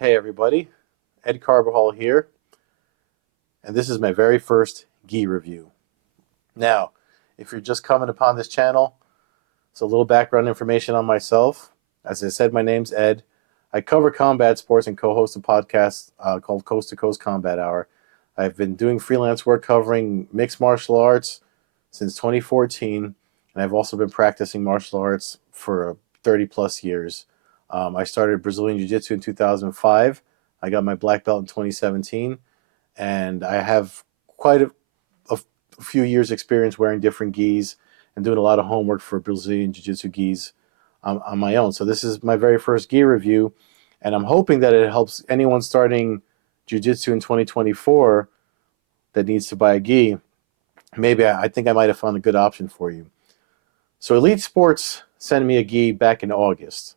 Hey everybody, Ed Carbajal here, and this is my very first gi review. Now, if you're just coming upon this channel, it's a little background information on myself. As I said, my name's Ed. I cover combat sports and co-host a podcast called Coast to Coast Combat Hour. I've been doing freelance work covering mixed martial arts since 2014, and I've also been practicing martial arts for 30 plus years. I started Brazilian Jiu-Jitsu in 2005. I got my black belt in 2017, and I have quite a few years experience wearing different gis and doing a lot of homework for Brazilian Jiu-Jitsu gis on my own. So this is my very first gi review, and I'm hoping that it helps anyone starting Jiu-Jitsu in 2024 that needs to buy a gi. Maybe I think I might have found a good option for you. So Elite Sports sent me a gi back in August.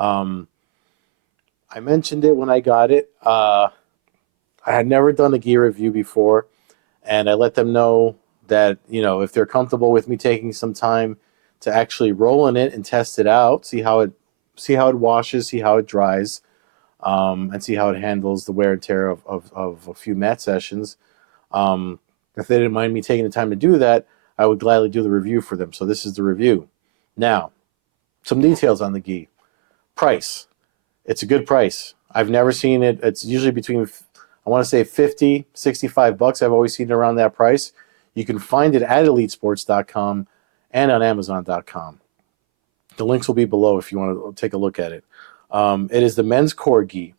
I mentioned it when I got it. I had never done a gi review before, and I let them know that, if they're comfortable with me taking some time to actually roll in it and test it out, see how it washes, see how it dries, and see how it handles the wear and tear of a few mat sessions. If they didn't mind me taking the time to do that, I would gladly do the review for them. So this is the review. Now, some details on the gi. Price. It's a good price. I've never seen it. It's usually between, I want to say 50, 65 bucks. I've always seen it around that price. You can find it at elitesports.com and on amazon.com. The links will be below if you want to take a look at it. It is the men's core gi.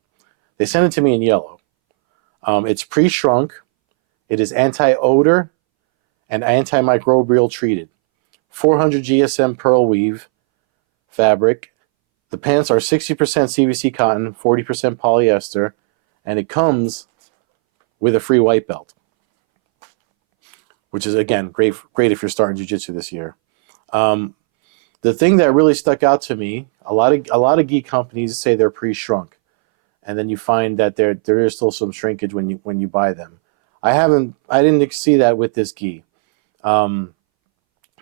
They sent it to me in yellow. It's pre-shrunk. It is anti-odor and antimicrobial treated. 400 GSM pearl weave fabric. The pants are 60% CVC cotton, 40% polyester, and it comes with a free white belt, which is, again, great if you're starting jiu-jitsu this year. The thing that really stuck out to me, a lot of gi companies say they're pre-shrunk, and then you find that there is still some shrinkage when you buy them. I didn't see that with this gi, and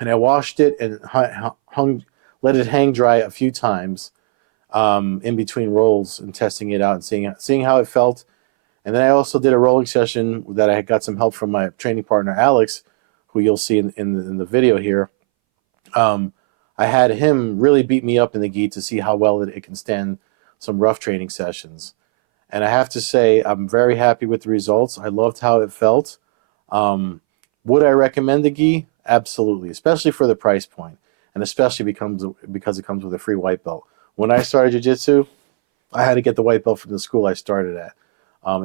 I washed it and let it hang dry a few times in between rolls and testing it out and seeing how it felt. And then I also did a rolling session that I got some help from my training partner Alex, who you'll see in the video here. I had him really beat me up in the gi to see how well it can stand some rough training sessions. And I have to say, I'm very happy with the results. I loved how it felt. Would I recommend the gi? Absolutely, especially for the price point, and especially because it comes with a free white belt. When I started jiu-jitsu, I had to get the white belt from the school I started at.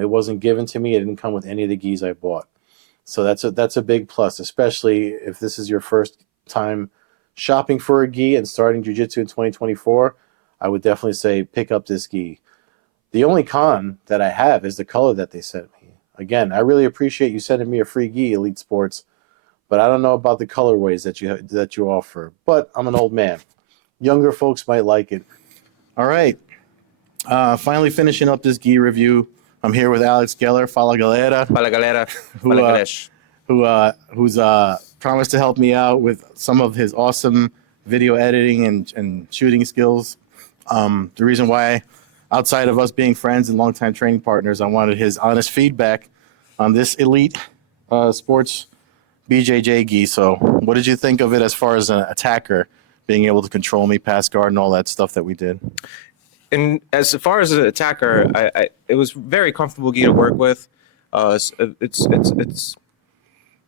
It wasn't given to me. It didn't come with any of the gis I bought. So that's a big plus, especially if this is your first time shopping for a gi and starting jiu-jitsu in 2024. I would definitely say pick up this gi. The only con that I have is the color that they sent me. Again, I really appreciate you sending me a free gi, Elite Sports, but I don't know about the colorways that you offer. But I'm an old man. Younger folks might like it. All right. Finally finishing up this gi review. I'm here with Alex Geller, Fala Galera. Fala galera. Fala Galesh. Who's promised to help me out with some of his awesome video editing and shooting skills. The reason why, outside of us being friends and longtime training partners, I wanted his honest feedback on this Elite Sports BJJ gi. So what did you think of it as far as an attacker, being able to control me, pass guard, and all that stuff that we did? And as far as an attacker, it was very comfortable gi to work with. It's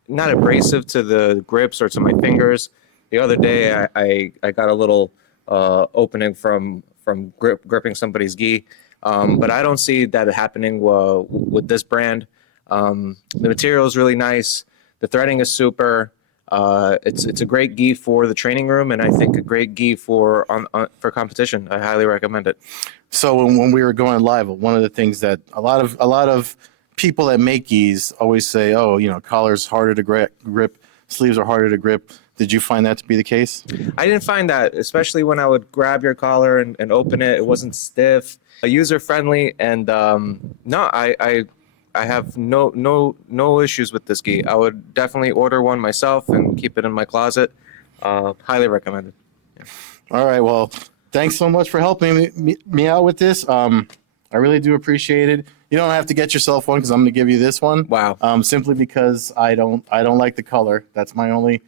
not abrasive to the grips or to my fingers. The other day, I got a little opening from gripping somebody's gi, but I don't see that happening with this brand. The material is really nice. The threading is super. It's a great gi for the training room, and I think a great gi for competition. I highly recommend it. So when we were going live, one of the things that a lot of people that make gis always say, oh, collar's harder to grip, sleeves are harder to grip. Did you find that to be the case? I didn't find that, especially when I would grab your collar and open it. It wasn't stiff, user friendly, and no, I have no issues with this gi. I would definitely order one myself and keep it in my closet. Highly recommended. Yeah. All right. Well, thanks so much for helping me out with this. I I really do appreciate it. You don't have to get yourself one because I'm going to give you this one. Wow. Simply because I don't like the color. That's my only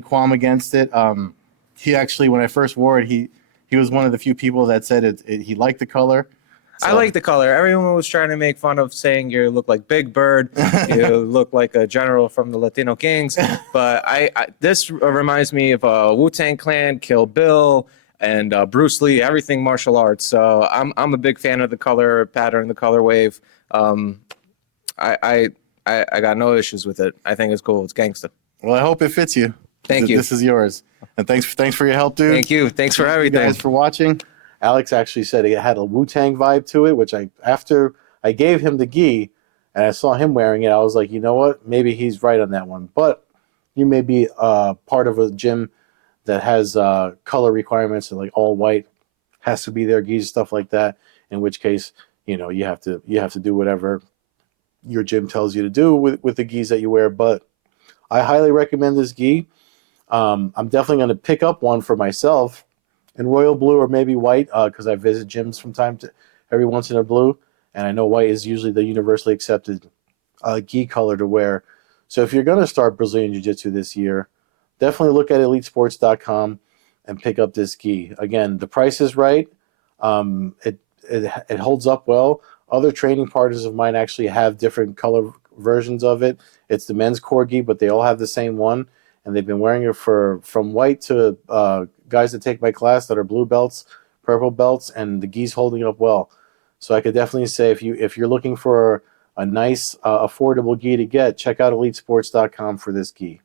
qualm against it. He actually, when I first wore it, he was one of the few people that said he liked the color. I like the color. Everyone was trying to make fun of saying you look like Big Bird, you look like a general from the Latino Kings. But this reminds me of Wu-Tang Clan, Kill Bill, and Bruce Lee. Everything martial arts. So I'm a big fan of the color pattern, the color wave. I got no issues with it. I think it's cool. It's gangsta. Well, I hope it fits you. Thank you. This is yours. And thanks for your help, dude. Thank you. Thanks for everything. You guys for watching. Alex actually said it had a Wu-Tang vibe to it, which after I gave him the gi and I saw him wearing it, I was like, you know what? Maybe he's right on that one. But you may be part of a gym that has color requirements and like all white has to be their gis, stuff like that. In which case, you have to do whatever your gym tells you to do with the gis that you wear. But I highly recommend this gi. I'm definitely going to pick up one for myself in royal blue or maybe white because I visit gyms from every once in a blue, and I know white is usually the universally accepted gi color to wear. So if you're going to start Brazilian Jiu-Jitsu this year, definitely look at elitesports.com and pick up this gi. Again, the price is right. It holds up well. Other training partners of mine actually have different color versions of it. It's the men's core gi, but they all have the same one. And they've been wearing it from white to guys that take my class that are blue belts, purple belts, and the gi's holding up well. So I could definitely say if you're looking for a nice, affordable gi to get, check out elitesports.com for this gi.